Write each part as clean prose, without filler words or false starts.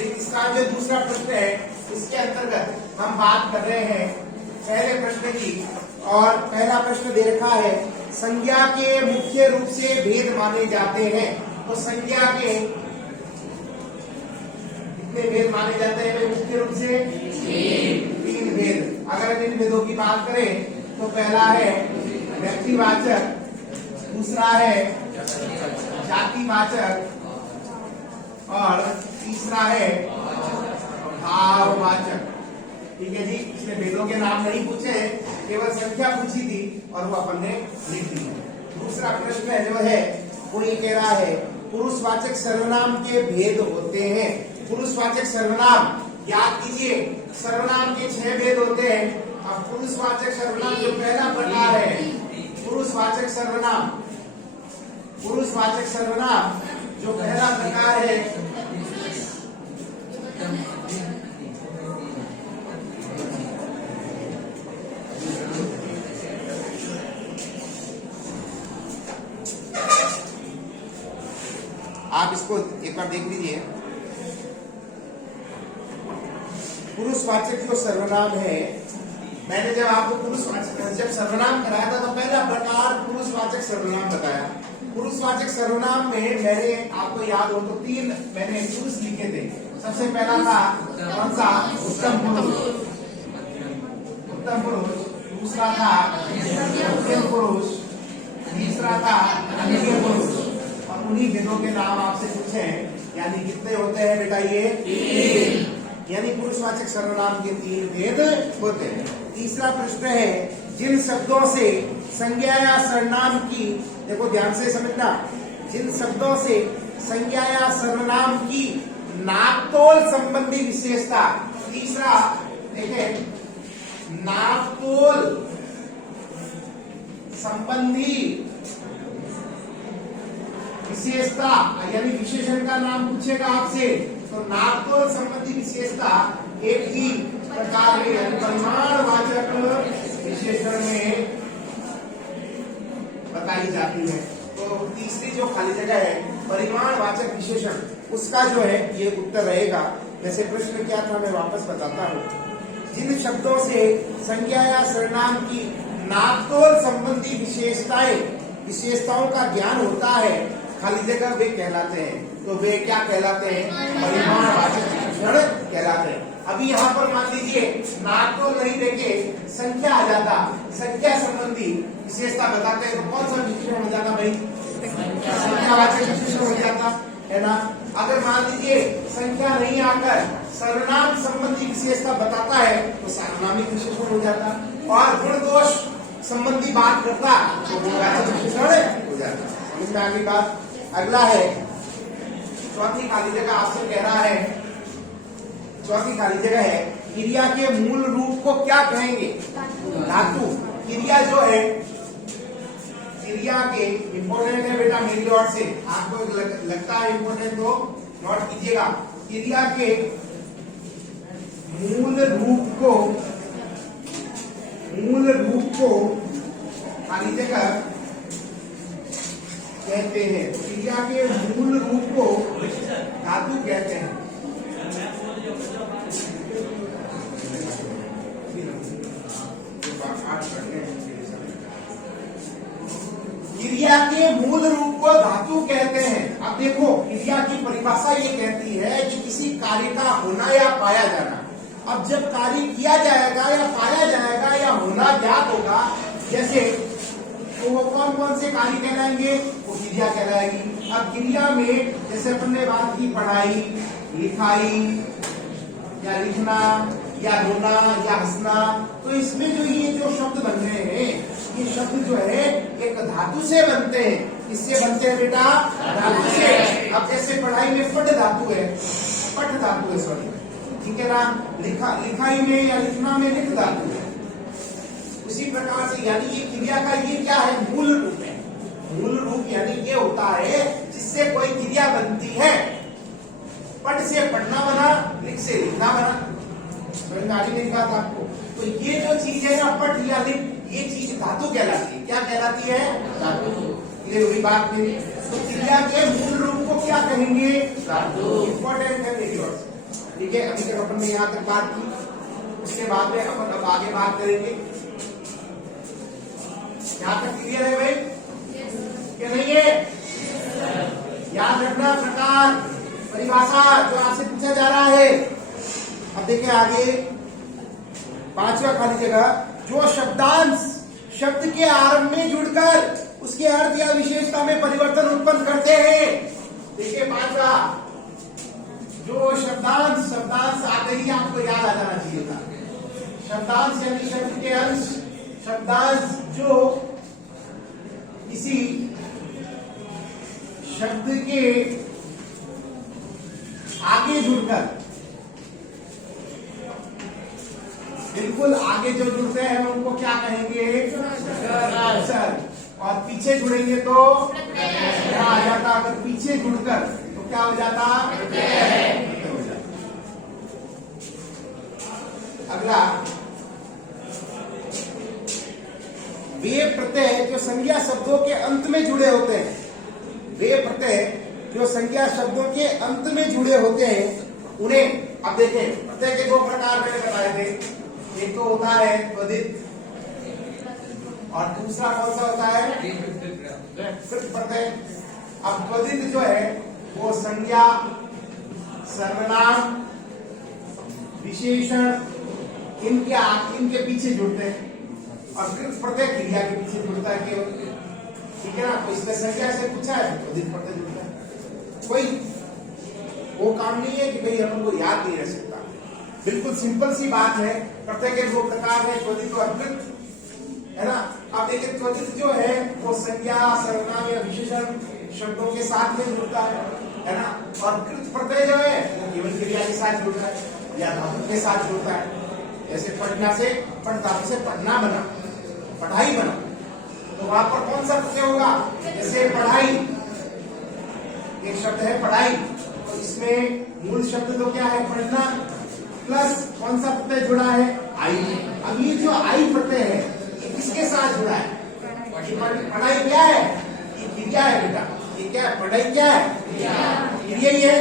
इसका जो दूसरा प्रश्न है इसके अंतर्गत हम बात कर रहे हैं पहले प्रश्न की। और पहला प्रश्न दे रखा है संज्ञा के मुख्य रूप से भेद माने जाते हैं। तो संज्ञा के कितने भेद माने जाते हैं मुख्य रूप से? तीन भेद। अगर इन भेदों की बात करें तो पहला है व्यक्तिवाचक, दूसरा है जातिवाचक और तीसरा है भाववाचक। ठीक है जी, इसने भेदों के नाम नहीं पूछे, केवल संख्या पूछी थी और वो अपन ने लिख दी। दूसरा प्रश्न है जो है वो ये कह रहा है पुरुषवाचक सर्वनाम के भेद होते हैं। पुरुषवाचक सर्वनाम याद कीजिए, सर्वनाम के 6 भेद होते हैं। अब पुरुषवाचक सर्वनाम जो पहला प्रकार है पुरुषवाचक सर्वनाम, पुरुषवाचक सर्वनाम जो पहला प्रकार है आप इसको एक बार देख लीजिए। पुरुषवाचक जो सर्वनाम है, मैंने जब आपको पुरुषवाचक जब सर्वनाम कराया था तो पहला प्रकार पुरुषवाचक सर्वनाम बताया। पुरुषवाचक सर्वनाम में मैंने आपको याद हो तो 3 मैंने पुरुष लिखे थे। सबसे पहला था कौन सा? उत्तम पुरुष, उत्तम पुरुष। दूसरा था मध्यम पुरुष, तीसरा था अन्य पुरुष। और उन्हीं भेदों के नाम आपसे पूछे, यानी कितने होते हैं बेटा? ये 3। यानी पुरुषवाचक सर्वनाम के 3 भेद होते हैं। तीसरा प्रश्न है जिन शब्दों से संज्ञा या सर्वनाम की, देखो ध्यान से समझना, जिन शब्दों से संज्ञा या सर्वनाम की नापतोल संबंधी विशेषता। तीसरा देखें, नापतोल संबंधी विशेषता, यानी विशेषण का नाम पूछेगा आपसे तो नापतोल संबंधी विशेषता एक ही प्रकार के परिमाणवाचक विशेषण में बताई जाती है। तो तीसरी जो खाली जगह है परिमाणवाचक विशेषण, उसका जो है ये उत्तर रहेगा। वैसे प्रश्न क्या था मैं वापस बताता हूँ। जिन शब्दों से संज्ञा या सर्वनाम की नापतोल संबंधी विशेषताओं का ज्ञान होता है, खाली जगह वे कहलाते हैं। तो वे क्या कहलाते हैं? परिमाणवाचक विशेषण कहलाते हैं। अभी यहाँ पर मान लीजिए नापतोल नहीं देके संख्या आ जाता, संख्या संबंधी विशेषता बताते हैं तो कौन सा विशेषण हो जाता भाई? संख्यावाचक विशेषण हो जाता है ना। अगर मान लीजिए संख्या नहीं आकर सर्वनाम संबंधी विशेषता बताता है तो सार्वनामिक विशेषण हो जाता, और गुण दोष संबंधी बात करता तो गुणवाचक विशेषण हो जाता। समझ में आ गई बात? अगला है चौथी खाली जगह आपसे कह रहा है, चौथी खाली जगह है क्रिया के मूल रूप को क्या कहेंगे? धातु। क्रिया जो है, क्रिया के इंपोर्टेंट है बेटा मेरी ओर से, आपको लगता है इंपोर्टेंट तो नोट कीजिएगा। क्रिया के मूल रूप को खाली जगह कहते हैं। क्रिया के मूल रूप को धातु कहते हैं। क्रिया के मूल रूप को धातु कहते हैं। अब देखो क्रिया की परिभाषा ये कहती है कि किसी कार्य का होना या पाया जाना। अब जब कार्य किया जाएगा या पाया जाएगा या होना ज्ञात होगा, जैसे तो वो कौन कौन से कार्य कहलाएंगे? वो क्रिया कहलाएगी। अब क्रिया में जैसे अपन ने बात की पढ़ाई, लिखाई या लिखना या रोना या हंसना, तो इसमें जो ये जो शब्द बन रहे हैं ये शब्द जो है एक धातु से बनते हैं। किससे बनते हैं बेटा? धातु से। अब जैसे पढ़ाई में पठ धातु है, पठ धातु है सॉरी, ठीक है ना। लिखाई में या लिखना में लिख धातु है। उसी प्रकार से यानी ये क्रिया का ये क्या है? मूल रूप है। मूल रूप यानी ये होता है जिससे कोई क्रिया बनती है। पढ़ से पढ़ना बना, लिख से लिखना बना। समझ में आ रही मेरी बात आपको? तो ये जो चीज है ना पढ़ या लिख, ये चीज धातु कहलाती है। क्या कहलाती है? धातु। क्लियर हुई बात मेरी? तो क्रिया के मूल रूप को क्या कहेंगे? धातु। इंपॉर्टेंट है मेरी ओर से। ठीक है, अभी तक अपन ने यहाँ तक बात की, उसके बाद में अपन अब आगे बात करेंगे। यहाँ तक क्लियर है भाई क्या नहीं है? याद रखना प्रकार परिभाषा जो आपसे पूछा जा रहा है। अब देखें आगे 5वां खाली जगह, जो शब्दांश शब्द के आरंभ में जुड़कर उसके अर्थ या विशेषता में परिवर्तन उत्पन्न करते हैं। देखिए 5वां, जो शब्दांश आते ही आपको याद आ जाना चाहिए था। शब्दांश यानी शब्द के अंश, शब्दांश जो किसी शब्द के आगे जुड़कर, बिल्कुल आगे जो जुड़ते हैं उनको क्या कहेंगे? अक्षर। और पीछे जुड़ेंगे तो क्या आ जाता? अगर पीछे जुड़कर तो क्या हो जाता? अगला, वे प्रत्यय जो संज्ञा शब्दों के अंत में जुड़े होते हैं, वे प्रत्यय जो संज्ञा शब्दों के अंत में जुड़े होते हैं उन्हें, अब देखें प्रत्यय के 2 प्रकार मैंने बताए थे। एक तो होता है त्वरित और दूसरा कौन सा होता है? कृत प्रत्यय। अब त्वरित जो है वो संज्ञा, सर्वनाम, विशेषण इनके पीछे जुड़ते हैं, और कृत प्रत्यय क्रिया के पीछे जुड़ता है केवल। ठीक है ना? तो इसमें संज्ञा से पूछा है तो त्वरित प्रत्यय जुड़ता है। कोई वो काम नहीं है कि भाई हम को याद नहीं रह सकता, बिल्कुल सिंपल सी बात है। प्रत्यय के 2 प्रकार है, त्वरित और कृत, है ना? अब देखिए त्वरित जो है वो संज्ञा, सर्वनाम या विशेषण शब्दों के साथ में जुड़ता है ना? और कृत प्रत्यय जो है वो केवल क्रिया के साथ जुड़ता है या धातु के साथ जुड़ता है। जैसे पढ़ना से धातु से पढ़ना बना, पढ़ाई बना, तो वहां पर कौन सा प्रत्यय होगा? जैसे पढ़ाई, एक शब्द है पढ़ाई, तो इसमें मूल शब्द तो क्या है? पढ़ना, प्लस कौन सा प्रत्यय जुड़ा है? आई। अब ये जो आई प्रत्यय है ये किसके साथ जुड़ा है? पढ़ाई क्या है? ये क्रिया है बेटा। ये क्या है? पढ़ाई क्या है? क्रिया ही है।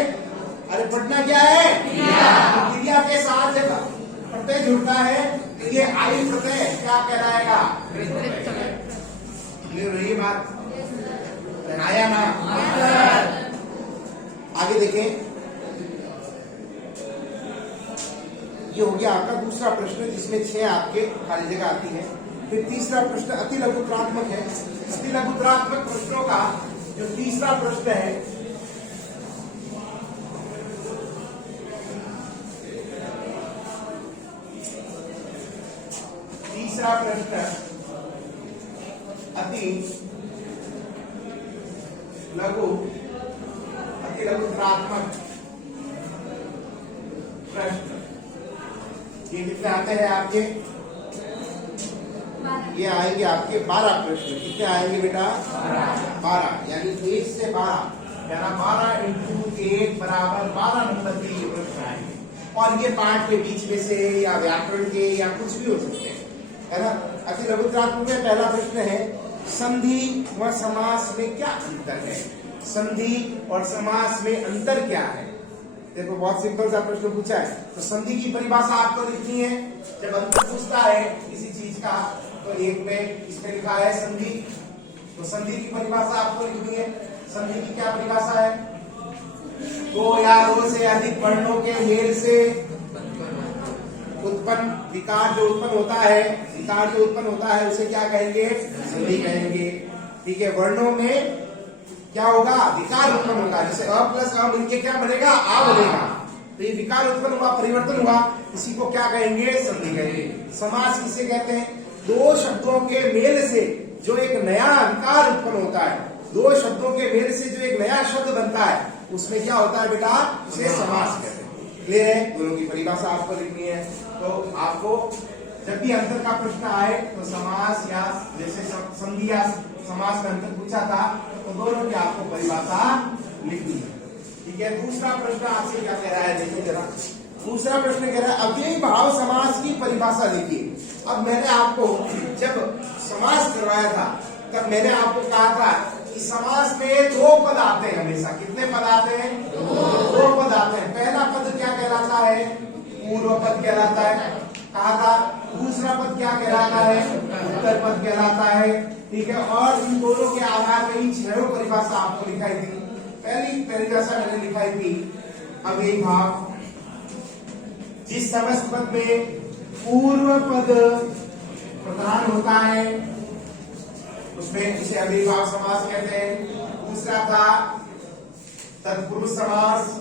अरे पढ़ना क्या है? क्रिया के साथ जब प्रत्यय जुड़ता है तो ये आई प्रत्यय क्या कहलाएगा? ये बात आया ना? आगे देखें, ये हो गया आपका दूसरा प्रश्न जिसमें 6 आपके खाली जगह आती है। फिर तीसरा प्रश्न अति लघुत्रात्मक है। अति लघुत्रात्मक प्रश्नों का जो तीसरा प्रश्न है, तीसरा प्रश्न अति लघुत्रात्मक प्रश्न, ये कितने आते हैं आपके? ये आएंगे आपके 12 प्रश्न। कितने आएंगे बेटा? 12, यानी 1 से 12, यानी 12 इंटू 1 बराबर 12 नंबर के ये प्रश्न आएंगे। और ये पाठ के बीच में से या व्याकरण के या कुछ भी हो सकते हैं, है ना? अति लघुत्रात्मक में पहला प्रश्न है, संधि व समास में क्या अंतर है? संधि और समास में अंतर क्या है? देखो बहुत सिंपल सा प्रश्न पूछा है। तो संधि की परिभाषा आपको लिखनी है। जब अंतर पूछता है किसी चीज का तो एक में इसमें लिखा है संधि, तो संधि की परिभाषा आपको लिखनी है। संधि की क्या परिभाषा है? 2 या 2 से अधिक वर्णों के मेल से उत्पन्न विकार जो उत्पन्न होता है, विकार जो उत्पन्न होता है उसे क्या कहेंगे? संधि कहेंगे। ठीक है, वर्णों में क्या होगा? विकार उत्पन्न होगा। जैसे अ प्लस अ मिलके क्या बनेगा? आ बनेगा। तो ये विकार उत्पन्न हुआ, परिवर्तन हुआ, इसी को क्या कहेंगे? संधि कहेंगे। समास किसे कहते हैं? 2 शब्दों के मेल से जो एक नया विकार उत्पन्न होता है, 2 शब्दों के मेल से जो एक नया शब्द बनता है, उसमें क्या होता है बेटा? उसे समास कहते हैं। क्लियर है? दोनों की परिभाषा आपको लिखनी है। तो आपको जब भी अंतर का प्रश्न आए तो समास या जैसे संधि या समास में अंतर पूछा था तो दोनों की आपको परिभाषा लिखनी है। ठीक है, दूसरा प्रश्न आपसे क्या कह रहा है? देखिए जरा, दूसरा प्रश्न कह रहा है अव्ययी भाव समास की परिभाषा लिखिए। अब मैंने आपको जब समास करवाया था तब मैंने आपको कहा था कि समास में 2 पद आते हैं हमेशा। कितने पद आते हैं? 2 पद आते हैं। पहला पद क्या कहलाता कहलाता है? पूर्व पद कहलाता है। कहा था दूसरा पद क्या कहलाता है? उत्तर पद कहलाता है। ठीक है, और इन दोनों के आधार पर इन छह परिभाषा आपको लिखाई थी। पहली परिभाषा मैंने लिखाई थी अव्ययी भाव, जिस समस्त पद में पूर्व पद प्रधान होता है उसमें इसे अव्ययी भाव समास कहते हैं। दूसरा था तत्पुरुष समास।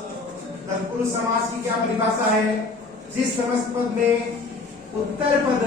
तत्पुरुष समास की क्या परिभाषा है? जिस समस्त पद में उत्तर पद